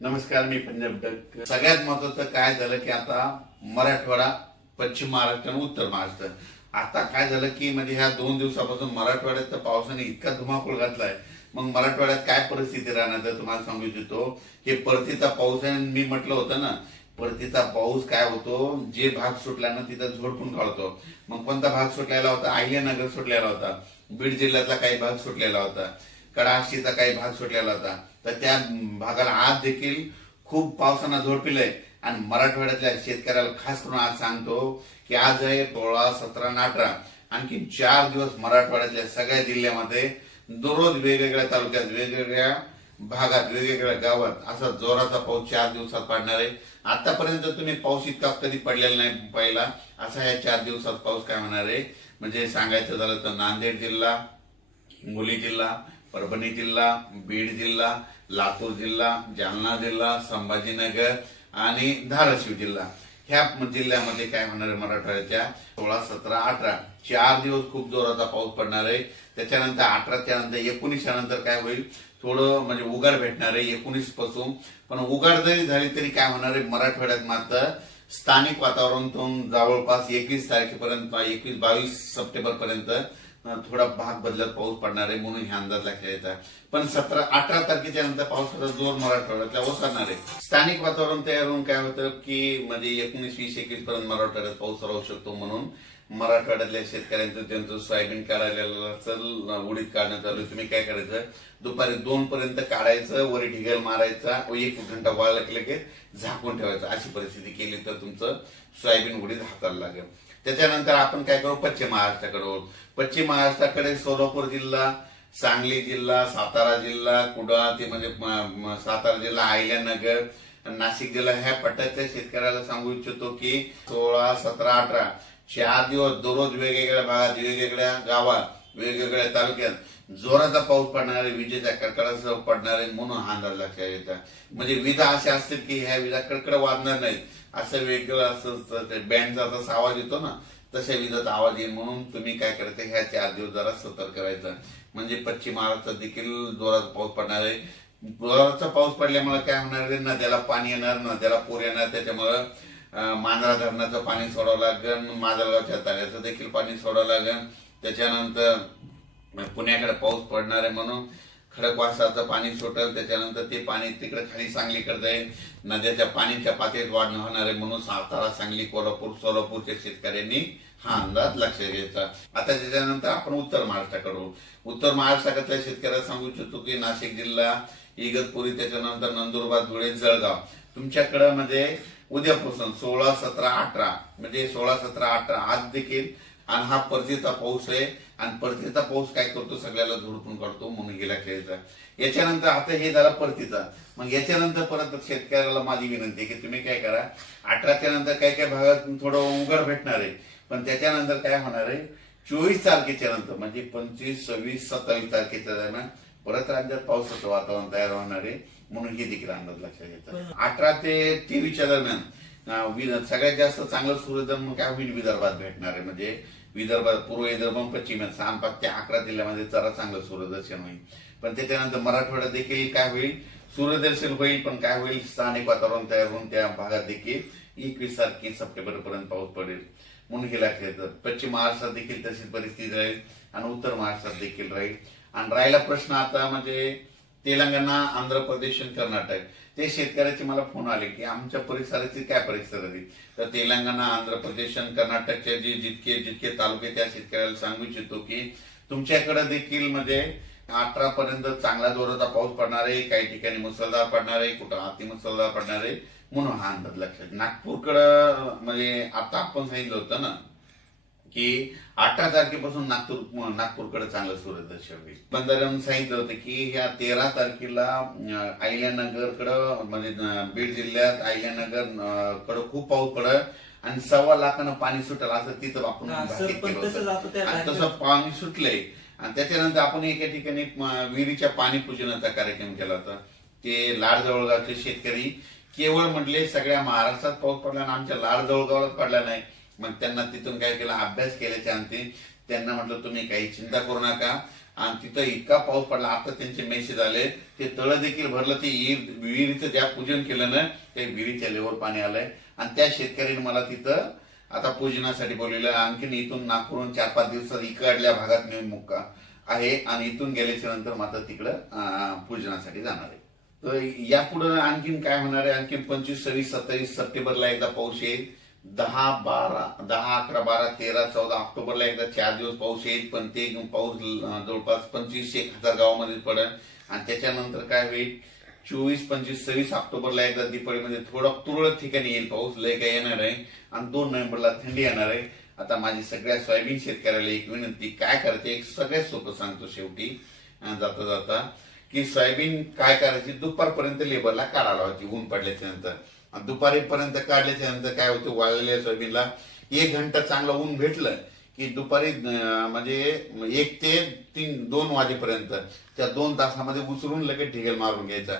नमस्कार, मी पंजाब डक. सगळ्यात महत्वाचं काय झालं की आता मराठवाडा, पश्चिम महाराष्ट्र आणि उत्तर महाराष्ट्र आता काय झालं की म्हणजे ह्या 2 दिवसापासून मराठवाड्यात तर पावसाने इतका धुमाकूळ घातलाय. मग मराठवाड्यात काय परिस्थिती राहणार तर तुम्हाला सांगू इच्छितो. हे परतीचा पाऊस आहे. मी म्हटलं होतं ना, परतीचा पाऊस काय होतो, जे भाग सुटला ना तिथं झोडपून काढतो. मग कोणता भाग सुटलेला होता? अहिल्यानगर सुटलेला होता, बीड जिल्ह्यातला काही भाग सुटलेला होता, कडाशीचा काही भाग सुटलेला होता. तर त्या भागाला आज देखील खूप पावसानं झोडपिलंय. आणि मराठवाड्यातल्या शेतकऱ्याला खास करून आज सांगतो की आज आहे 16, 17 आणि 18, आणखी 4 दिवस मराठवाड्यातल्या सगळ्या जिल्ह्यामध्ये दररोज वेगवेगळ्या तालुक्यात, वेगवेगळ्या भागात, वेगवेगळ्या गावात असा जोराचा पाऊस 4 दिवसात पडणार आहे. आतापर्यंत तुम्ही पाऊस इतका कधी पडलेला नाही पहिला, असा या 4 दिवसात पाऊस काय होणार आहे. म्हणजे सांगायचं झालं तर नांदेड जिल्हा, हिंगोली जिल्हा, परभणी जिल्हा, बीड जिल्हा, लातूर जिल्हा, जालना जिल्हा, संभाजीनगर आणि धाराशिव जिल्हा, ह्या जिल्ह्यामध्ये काय होणार आहे, मराठवाड्याच्या 16, 17, 18 4 दिवस खूप जोराचा पाऊस पडणार आहे. त्याच्यानंतर 18च्या नंतर 19 नंतर काय होईल, थोडं म्हणजे उघाड भेटणार आहे 19 पासून. पण उघाड जरी झाली तरी काय होणार आहे, मराठवाड्यात मात्र स्थानिक वातावरणातून जवळपास 21 तारखेपर्यंत, 21-22 सप्टेंबर पर्यंत थोडा भाग बदलत पाऊस पडणार आहे, म्हणून हे अंदाज लक्षात येतात. पण 17-18 तारखेच्या नंतर पावसाचा जोर मराठवाड्यातल्या ओसरणार आहे. स्थानिक वातावरण तयार होऊन काय होतं की म्हणजे 19, 20, 21 पर्यंत मराठवाड्यात पाऊस राहू शकतो. म्हणून मराठवाड्यातल्या शेतकऱ्यांचं ज्यांचं सोयाबीन काढायला उडीद काढणं चालू, तुम्ही काय करायचं, दुपारी 2 पर्यंत काढायचं, वरी ढिगल मारायचा, 1 घंटा वाळलं की झाकून ठेवायचं. अशी परिस्थिती केली तर तुमचं सोयाबीन उडीद हाताला लागेल. त्याच्यानंतर आपण काय करू, पश्चिम महाराष्ट्राकडे. पश्चिम महाराष्ट्राकडे सोलापूर जिल्हा, सांगली जिल्हा, सातारा जिल्हा, कुडाळ ते म्हणजे सातारा जिल्हा, अहिल्यानगर, नाशिक जिल्हा, ह्या पट्ट्यातल्या शेतकऱ्याला सांगू इच्छितो की 16, 17, 18 4 दिवस दररोज वेगवेगळ्या भागात, वेगवेगळ्या गावात, वेगवेगळ्या तालुक्यात जोराचा पाऊस पडणार आहे, विजेच्या कडकडासह पडणार आहे. म्हणून हा अंदाज लक्षात येतात. म्हणजे विजा अशा असतील की ह्या विजा कडकड वाजणार नाहीत, असं वेगळं असं बँडचा जसा आवाज येतो ना, तशा विजाचा आवाज येईल. म्हणून तुम्ही काय करायचं, ह्या 4 दिवस जरा सतर्क करायचं. म्हणजे पश्चिम महाराष्ट्रात देखील जोराचा पाऊस पडणार आहे. जोराचा पाऊस पडल्यामुळे काय होणार आहे, नद्याला पाणी येणार, नद्याला पूर येणार. त्याच्यामुळे मांजरा धरणाचं पाणी सोडावं लागेल, माजलगावच्या तळ्याचं देखील पाणी सोडावं लागेल. त्याच्यानंतर पुण्याकडे पाऊस पडणार आहे म्हणून खडकवासलाचं पाणी सुटेल. त्याच्यानंतर ते पाणी तिकडे खाली सांगलीकडे जाईल. नद्याच्या पाण्याच्या पातळीत वाढ होणार आहे. म्हणून सातारा, सांगली, कोल्हापूर, सोलापूरच्या शेतकऱ्यांनी हा अंदाज लक्षात घ्यायचा. आता त्याच्यानंतर आपण उत्तर महाराष्ट्राकडे. उत्तर महाराष्ट्रातल्या शेतकऱ्याला सांगू इच्छितो की नाशिक जिल्हा, इगतपुरी, त्याच्यानंतर नंदुरबार, धुळे, जळगाव, तुमच्याकडे म्हणजे उद्यापासून 16, 17, 18 म्हणजे 16, 17, 18 आज देखील. आणि हा परतीचा पाऊस आहे. आणि परतीचा पाऊस काय करतो, सगळ्याला झोडपून काढतो, म्हणून गेला खेळायचा. याच्यानंतर आता हे झाला परतीचा. मग याच्यानंतर परत शेतकऱ्याला माझी विनंती आहे की तुम्ही काय करा, 18च्या नंतर काय भागात थोडं उघड भेटणार आहे. पण त्याच्यानंतर काय होणार आहे, 24 तारखेच्या नंतर म्हणजे 25, 26, 27 तारखेच्या दरम्यान परत राज्यात पावसाचं वातावरण तयार होणार आहे. म्हणून हे देखील अंदाज लक्षात येतात. 18 ते 23च्या दरम्यान सगळ्यात जास्त चांगलं सूर्यदर्शन काय होईल, विदर्भात भेटणार आहे. म्हणजे विदर्भात, पूर्व विदर्भ, पश्चिम 6 ते 11 जिल्ह्यामध्ये जरा चांगलं सूर्यदर्शन होईल. पण त्याच्यानंतर मराठवाड्यात देखील काय होईल, सूर्यदर्शन होईल. पण काय होईल, स्थानिक वातावरण तयार होऊन त्या भागात देखील 21 सप्टेंबर पर्यंत पाऊस पडेल. म्हणून हे लक्षात येतं. पश्चिम महाराष्ट्रात देखील तशीच परिस्थिती राहील आणि उत्तर महाराष्ट्रात देखील राहील. आणि राहिला प्रश्न आता म्हणजे तेलंगणा, आंध्र प्रदेश आणि कर्नाटक, ते शेतकऱ्याचे मला फोन आले की आमच्या परिसराची काय परिस्थिती. तर तेलंगणा, आंध्र प्रदेश आणि कर्नाटकचे जे जितके तालुके, त्या शेतकऱ्याला सांगू इच्छितो की तुमच्याकडे देखील म्हणजे 18 पर्यंत चांगला जोराचा पाऊस पडणार आहे. काही ठिकाणी मुसळधार पडणार आहे, कुठं अति मुसळधार पडणार आहे. म्हणून हा अंदाज लक्षात. नागपूरकडं म्हणजे आता आपण सांगितलं होतं ना की 18 तारखेपासून नागपूरकडे चांगलं सूर्यदर्शन होईल. बंधाऱ्यानं सांगितलं होतं की ह्या 13 तारखेला अहिल्यानगरकडं म्हणजे बीड जिल्ह्यात अहिल्यानगर कडे खूप पाऊस पडेल आणि 1.25 लाखानं पाणी सुटेल, असं तिथं आपण तसं पाणी सुटलंय. आणि त्याच्यानंतर आपण एका ठिकाणी विहिरीच्या पाणी पूजनाचा कार्यक्रम केला होता. ते लाडजवळगावचे शेतकरी केवळ म्हटले सगळ्या महाराष्ट्रात पाऊस पडला आणि आमच्या लाडजवळगावात पडला नाही. मग त्यांना तिथून काय केलं, अभ्यास केल्याच्या अंती त्यांना म्हटलं तुम्ही काही चिंता करू नका, आणि तिथं इतका पाऊस पडला. आता त्यांचे मेसेज आले, ते तळ देखील भरलं. ते विहिरीचं ज्या पूजन केलं ना, त्या विहिरीच्या लेवर पाणी आलंय. आणि त्या शेतकऱ्यांनी मला तिथं आता पूजनासाठी बोलवलं. आणखीन इथून नागपूरहून 4-5 दिवसात इकडल्या भागात मी मुक्का आहे आणि इथून गेल्याच्या नंतर मात्र तिकडं पूजनासाठी जाणार आहे. तर यापुढे आणखीन काय होणार आहे, आणखीन 25, 26, 27 सप्टेंबरला एकदा पाऊस येईल. 10, 11, 12, 13, 14 ऑक्टोबरला एकदा 4 दिवस पाऊस येईल. पण ते पाऊस जवळपास 25-1000 गावामध्ये पडेल. आणि त्याच्यानंतर काय होईल, 24, 25, 26 ऑक्टोबरला एकदा दिवाळीमध्ये थोडा तुरळक ठिकाणी येईल पाऊस, लय काय येणार आहे. आणि 2 नोव्हेंबरला थंडी येणार आहे. आता माझी सगळ्या सोयाबीन शेतकऱ्याला एक विनंती, काय करते एक सगळ्यात सोपं सांगतो शेवटी जाता जाता, की सोयाबीन काय करायची, दुपारपर्यंत लेबरला काढायला लावायची ऊन पडल्याच्या नंतर. दुपारीपर्यंत काढल्याच्या नंतर काय होतं, वाळलेल्या सोयाबीनला 1 घंटा चांगलं ऊन भेटलं की दुपारी म्हणजे 1 ते 2 वाजेपर्यंत त्या 2 तासामध्ये उचलून लगेच ढिगल मारून घ्यायचा.